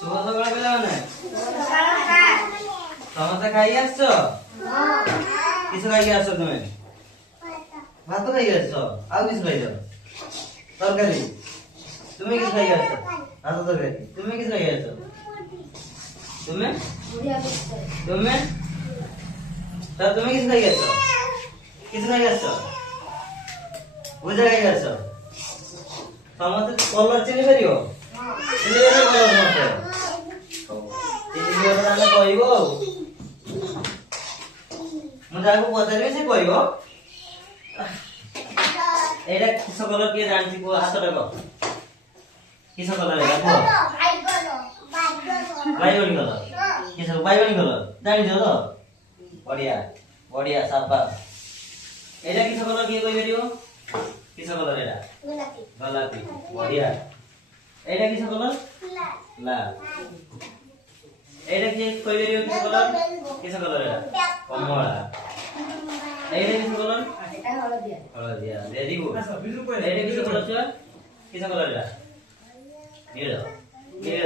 শুভ সকাল পিলাମାନେ ସମସ୍ତେ ଖାଇ ଆସିଛ କିସ ଖାଇକି ଆସିଛ ତୁମେ ଭାତ ଖାଇକି ଆସିଛ ଆଉ କିସ ଖାଇଛ ତରକାରୀ ତୁମେ କିସ ଖାଇକି ଆସିଛ ଭାତ ତରକାରୀ ତୁମେ କିସ ଖାଇକି ଆସିଛ ତୁମେ ତୁମେ ତୁମେ କିସ ଖାଇକି ଆସିଛ କିସ ଖାଇକି ଆସିଛ ଭୁଜା ଖାଇକି ଆସିଛ ସମସ୍ତେ କଲର ଚିନି ପାରିବ ଚିନି ପାରିବ କଲର ସମସ୍ତେ ଚିନି ପାରିବ ତାହେଲେ କହିବ ଆଉ ମୁଁ ଯାହାକୁ ପଚାରିବି ସେ କହିବ ଏଇଟା କିସ କଲର କିଏ ଜାଣିଛି କୁହ ହାତଟା କହ କିସ କଲର ଏଇଟା କୁହ ବାଇଗଣୀ କଲର କିସ ବାଇଗଣୀ କଲର ଜାଣିଛ ତ ବଢିଆ ବଢିଆ ସାବାସ ଏଇଟା କିସ କଲର କିଏ କହିପାରିବ किस कलर एटा गोलापी बढ़िया एटा किस कलर लाल एटा कि कोइ बेरियो किस कलर एटा कमला एटा किस कलर एटा हळदिया वेरी गुड एटा किस कलर छुआ किस कलर एटा नील नील